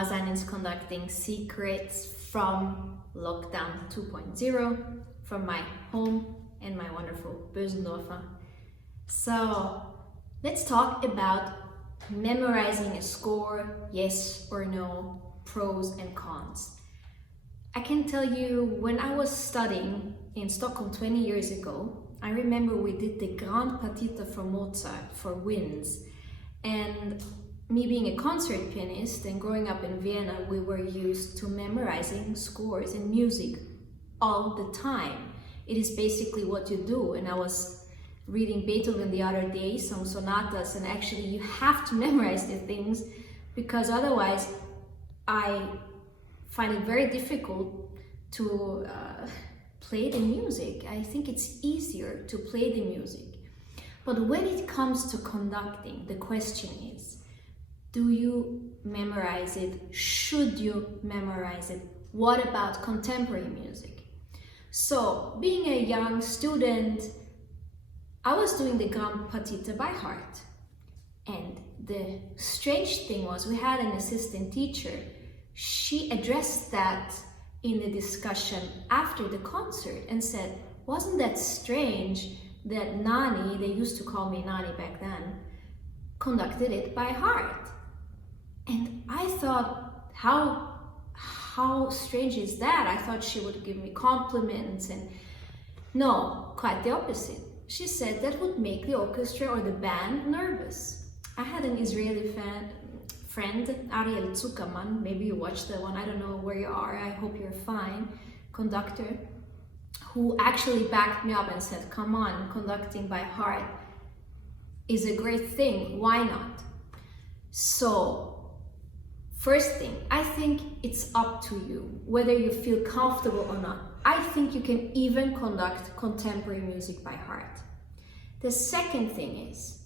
NAZANIN'S Conducting Secrets from Lockdown 2.0 from my home and my wonderful Bösendorfer. So let's talk about memorizing a score, yes or no, pros and cons. I can tell you, when I was studying in Stockholm 20 years ago, I remember we did the Grand Partita from Mozart for winds, and me being a concert pianist and growing up in Vienna, we were used to memorizing scores and music all the time. It is basically what you do, and I was reading Beethoven the other day, some sonatas, and actually you have to memorize the things because otherwise I find it very difficult to play the music. I think it's easier to play the music. But when it comes to conducting, the question is, do you memorize it? Should you memorize it? What about contemporary music? So, being a young student, I was doing the Grand Partita by heart. And the strange thing was, we had an assistant teacher. She addressed that in the discussion after the concert and said, wasn't that strange that Nani, they used to call me Nani back then, conducted it by heart? And I thought, how strange is that? I thought she would give me compliments, and no, quite the opposite. She said that would make the orchestra or the band nervous. I had an Israeli friend, Ariel Zuckerman, maybe you watched that one, I don't know where you are, I hope you're fine, conductor, who actually backed me up and said, come on, conducting by heart is a great thing, why not? So, first thing, I think it's up to you, whether you feel comfortable or not. I think you can even conduct contemporary music by heart. The second thing is,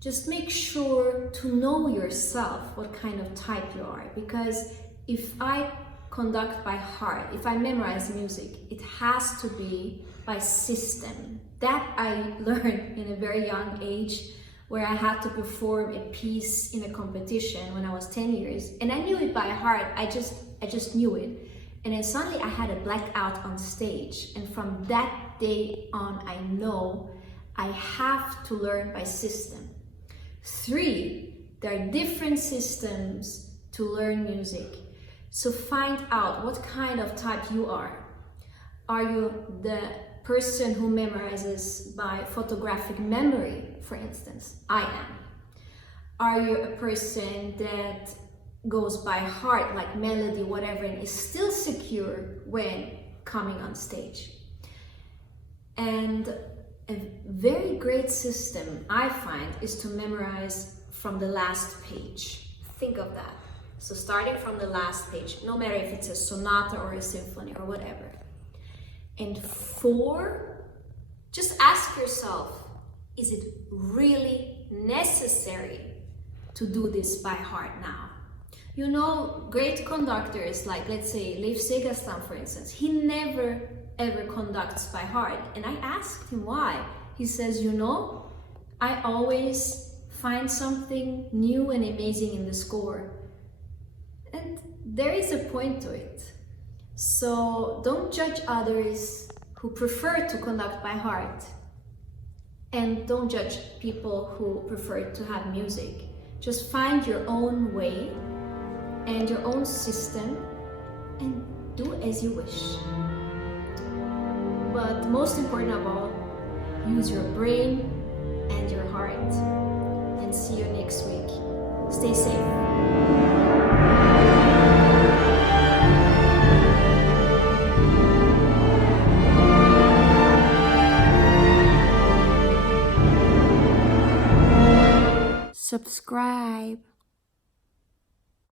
just make sure to know yourself what kind of type you are, because if I conduct by heart, if I memorize music, it has to be by system. That I learned in a very young age, where I had to perform a piece in a competition when I was 10 years, and I knew it by heart. I just knew it, and then suddenly I had a blackout on stage, and from that day on I know I have to learn by system. 3, there are different systems to learn music, so find out what kind of type you are. Are you the person who memorizes by photographic memory, for instance? I am. Are you a person that goes by heart, like melody, whatever, and is still secure when coming on stage? And a very great system, I find, is to memorize from the last page. Think of that. So starting from the last page, no matter if it's a sonata or a symphony or whatever. And 4, just ask yourself, is it really necessary to do this by heart now? You know, great conductors, like let's say Leif Segastam, for instance, he never ever conducts by heart. And I asked him why. He says, you know, I always find something new and amazing in the score. And there is a point to it. So don't judge others who prefer to conduct by heart, and don't judge people who prefer to have music. Just find your own way and your own system and do as you wish. But most important of all, use your brain and your heart. And see you next week. Stay safe. Subscribe.